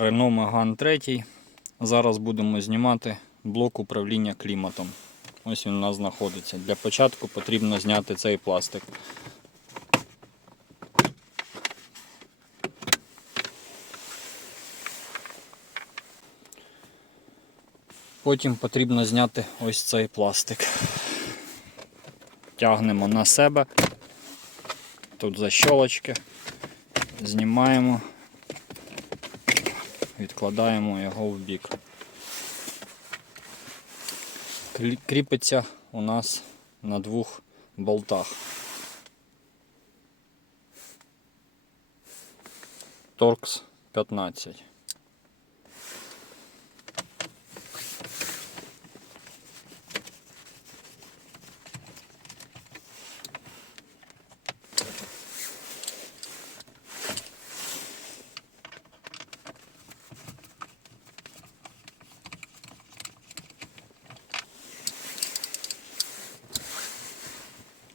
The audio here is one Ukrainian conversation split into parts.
Renault Megane 3. Зараз будемо знімати блок управління кліматом. Ось він у нас знаходиться. Для початку потрібно зняти цей пластик. Потім потрібно зняти ось цей пластик. Тягнемо на себе. Тут защолочки. Знімаємо, відкладаємо його в бік. Кріпиться у нас на двох болтах. Торкс 15.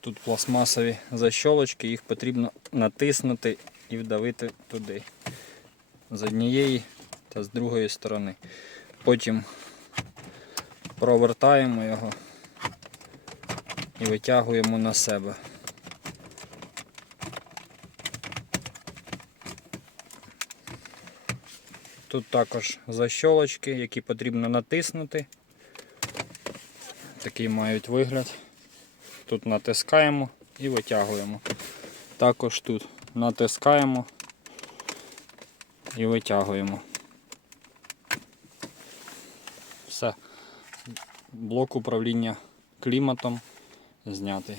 Тут пластмасові защолочки, їх потрібно натиснути і вдавити туди. З однієї та з другої сторони. Потім провертаємо його і витягуємо на себе. Тут також защолочки, які потрібно натиснути. Такий мають вигляд. Тут натискаємо і витягуємо. Також тут натискаємо і витягуємо. Все. Блок управління кліматом знятий.